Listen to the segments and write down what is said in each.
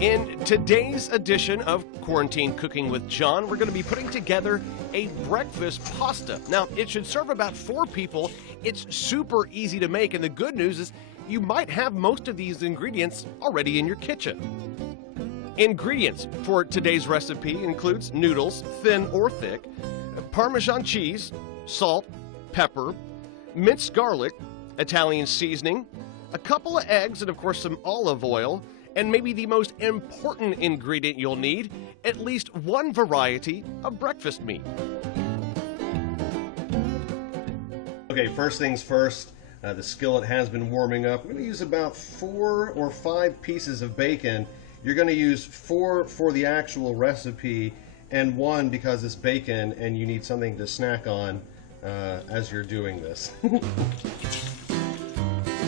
In today's edition of Quarantine Cooking with John, we're going to be putting together a breakfast pasta. Now, it should serve about 4 people. It's super easy to make, and the good news is you might have most of these ingredients already in your kitchen. Ingredients for today's recipe includes noodles, thin or thick, Parmesan cheese, salt, pepper, minced garlic, Italian seasoning, a couple of eggs, and of course some olive oil, and maybe the most important ingredient you'll need, at least one variety of breakfast meat. Okay, first things first, the skillet has been warming up. We're going to use about 4 or 5 pieces of bacon. You're going to use 4 for the actual recipe and 1 because it's bacon and you need something to snack on as you're doing this.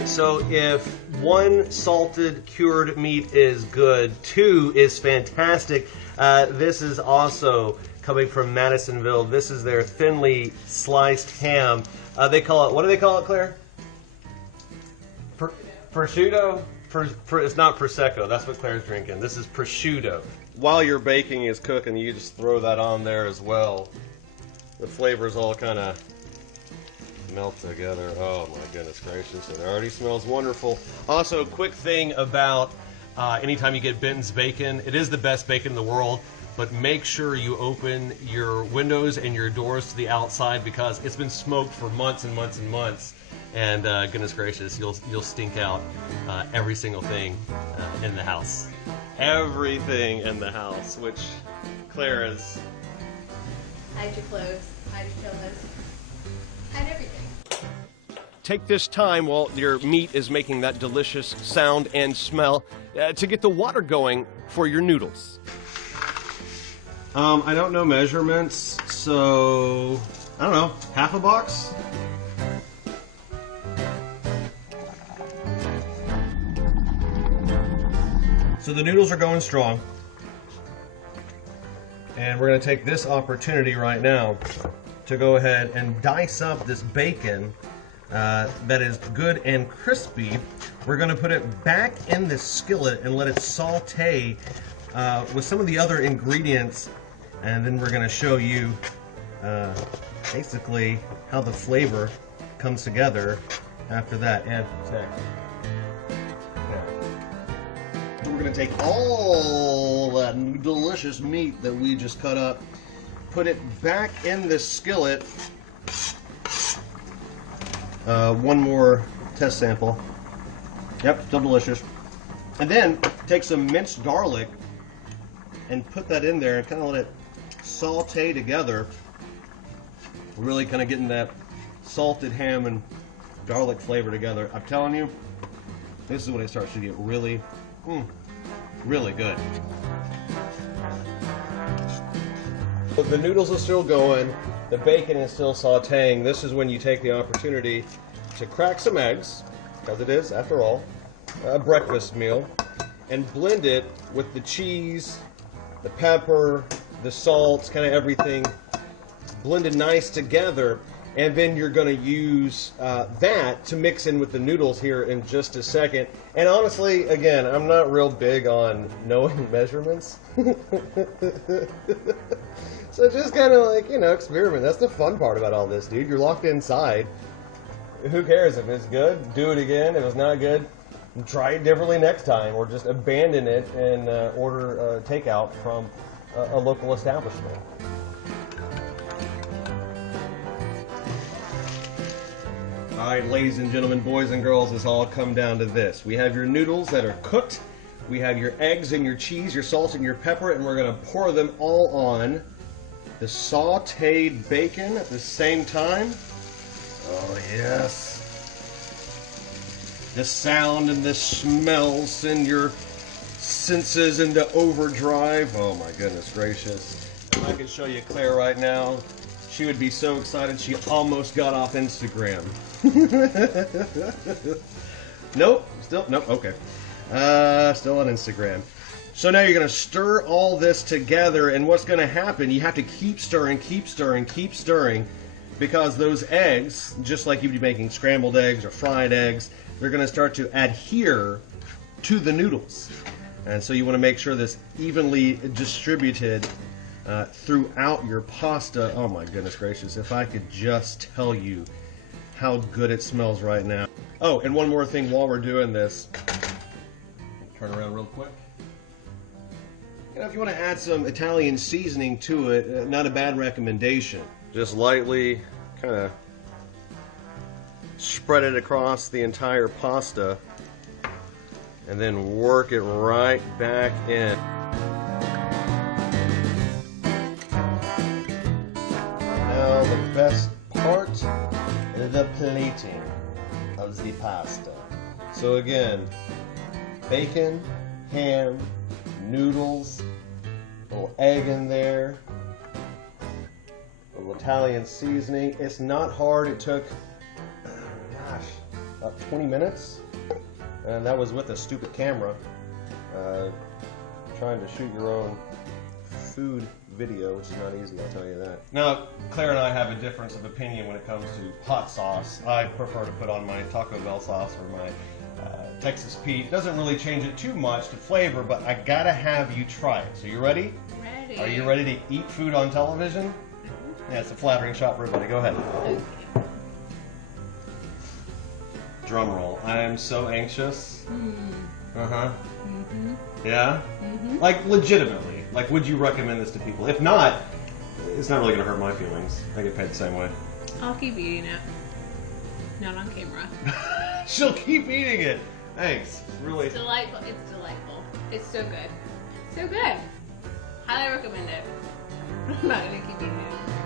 So if 1 salted cured meat is good, 2 is fantastic. This is also coming from Madisonville. This is their thinly sliced ham. They call it, what do they call it, Claire? Prosciutto? It's not Prosecco, that's what Claire's drinking. This is prosciutto. While your baking is cooking, you just throw that on there as well. The flavors all kind of melt together. Oh my goodness gracious, it already smells wonderful. Also, quick thing about anytime you get Benton's bacon, it is the best bacon in the world, but make sure you open your windows and your doors to the outside because it's been smoked for months and months and months, and goodness gracious, you'll stink out every single thing in the house. Everything in the house, which Claire is... Hide your clothes, hide your pillows, hide everything. Take this time while your meat is making that delicious sound and smell to get the water going for your noodles. I don't know measurements, so I don't know, half a box? So the noodles are going strong. And we're going to take this opportunity right now to go ahead and dice up this bacon that is good and crispy. We're going to put it back in this skillet and let it saute with some of the other ingredients, and then we're going to show you basically how the flavor comes together after that. And we're going to take all that delicious meat that we just cut up, put it back in this skillet. One more test sample. Yep, still delicious. And then take some minced garlic and put that in there and kind of let it saute together. Really kind of getting that salted ham and garlic flavor together. I'm telling you, this is when it starts to get really, really good. The noodles are still going, the bacon is still sauteing. This is when you take the opportunity to crack some eggs, because it is, after all, a breakfast meal, and blend it with the cheese, the pepper, the salt, kind of everything blended nice together. And then you're going to use that to mix in with the noodles here in just a second. And honestly, again, I'm not real big on knowing measurements. So just kind of like, you know, experiment. That's the fun part about all this, dude. You're locked inside. Who cares if it's good? Do it again. If it's not good, try it differently next time, or just abandon it and order takeout from a local establishment. All right, ladies and gentlemen, boys and girls, it's all come down to this. We have your noodles that are cooked. We have your eggs and your cheese, your salt and your pepper, and we're going to pour them all on the sauteed bacon at the same time. Oh, yes. The sound and the smell send your senses into overdrive. Oh, my goodness gracious. If I could show you Claire right now, she would be so excited she almost got off Instagram. Nope, okay. Still on Instagram. So now you're going to stir all this together, and what's going to happen, you have to keep stirring, because those eggs, just like you'd be making scrambled eggs or fried eggs, they're going to start to adhere to the noodles. And so you want to make sure this evenly distributed throughout your pasta. Oh my goodness gracious, if I could just tell you how good it smells right now. Oh, and one more thing while we're doing this. Turn around real quick. You know, if you want to add some Italian seasoning to it, not a bad recommendation. Just lightly kind of spread it across the entire pasta and then work it right back in. Now the best part, the plating of the pasta. So again, bacon, ham, noodles, a little egg in there, a little Italian seasoning. It's not hard. It took, gosh, about 20 minutes. And that was with a stupid camera. Trying to shoot your own food video, which is not easy, I'll tell you that. Now, Claire and I have a difference of opinion when it comes to hot sauce. I prefer to put on my Taco Bell sauce or my Texas Pete. Doesn't really change it too much to flavor, but I gotta have you try it. So you ready? Ready. Are you ready to eat food on television? Yeah, it's a flattering shot for everybody. Go ahead. Okay. Drum roll. I am so anxious. Uh-huh. Mm-hmm. Yeah? Mm-hmm. Like, legitimately. Like, would you recommend this to people? If not, it's not really going to hurt my feelings. I get paid the same way. I'll keep eating it. Not on camera. She'll keep eating it. Thanks. Really. It's delightful. It's delightful. It's so good. So good. Highly recommend it. I'm not gonna keep eating it.